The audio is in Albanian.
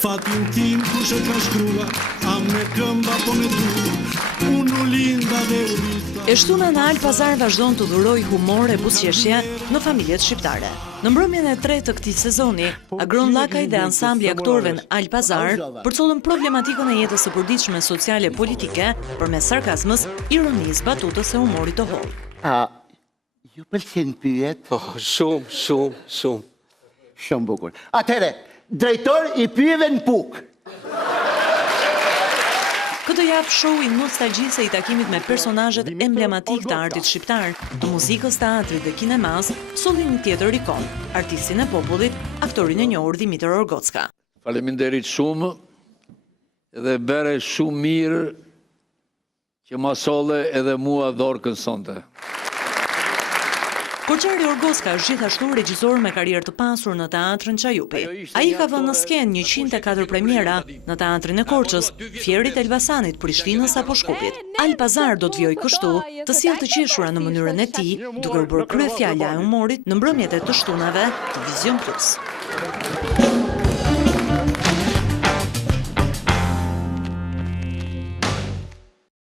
Fatin tim kush e ka shkrua, a me këmba po me dua, unë u linda dhe u rrita. E shtuna në Alpazar vazhdon të dhuroj humor e buzëqeshje në familjet shqiptare. Në mbrëmjen e tretë të këtij sezoni, Agron Llakaj dhe ansambli aktorëve në Alpazar përcollën problematikën e jetës së përditshme sociale e politike përmes sarkazmës, ironisë, batutës e humorit të hollë. Ju pëlqen pyet? Shumë. Shumë bukur. Atëre, drejtor i pyjeve në puk. Këtë javë show i nostalgjisë e i takimit me personazhet emblematik të artit shqiptar, të muzikës, teatrit dhe kinemas, solli një tjetër ikon, artistin e popullit, aktorin e njohur Dimitër Orgocka. Faleminderit shumë dhe bere shumë mirë që ma solle edhe mua dhorkën sonte. Korçari Orgocka është gjithashtu regjisor me karrierë të pasur në teatrin Çajupi. Ai ka vënë në skenë 104 premiera në teatrin e Korçës, Fierit Elbasanit, Prishtinës apo Shkupit. Alpazar do të vijojë kështu, të sjellë të qeshura në mënyrën e tij, duke u bërë kryefjala e humorit në mbrëmjet e të shtunave të Vision Plus.